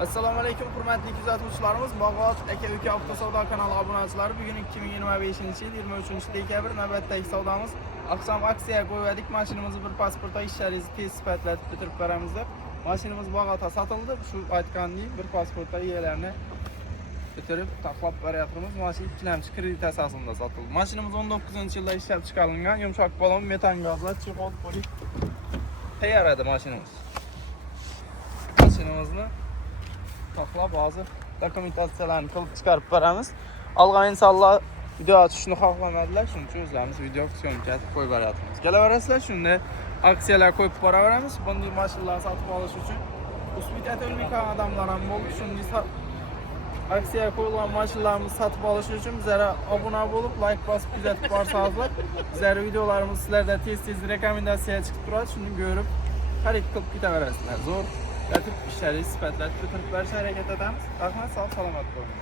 Assalomu alaykum hurmatli kuzatuvchilarimiz. Bog'ot aka-uka avtosavdo kanali obunachilari, bugun 2025-yil 23-dekabr navbatdagi savdomiz. Aqsham aksiya qo'ydik. Mashinamizni bir pasportda ishlaringizni tez sifatlatib bitirib beramiz deb. Mashinamiz Bog'otda sotildi. Shu aytgandek bir pasportda egalarni bitirib taqlab beryapmiz. Mashina ikkilamchi kredit asosida sotildi. Mashinamiz 19-yilda ishlab chiqarilgan, yumshoq balon, metan gazlar, chexol, polik tayyor edi mashinamiz. Mashinamizni taqlab hozir dokumentatsiyalarni qilib chiqarib beramiz. Algan insonlar video atishni xohlamadilar, shuning uchun o'zlarimiz video syomka qo'yib beryapmiz. Kelaverasizlar, shunda aksiyalar qo'yib boraveramiz. Bunday mashinalarni sotib olish uchun uspita to'lmagan odamlar ham bo'ldi. Shunday aksiya qo'yilgan mashinalarni sotib olish uchun bizlarga obuna bo'lib, like bosib kuzatib borsanizlar, bizlar videolarimiz sizlarda tez-tez rekomendatsiya chiqib turadi. Shuni ko'rib xarid qilib ketaverasizlar. Zo'r tartib ishlaringizni sifatlatib bitirib berishga harakat etamiz. Rahmat, sog' salomat bo'ling.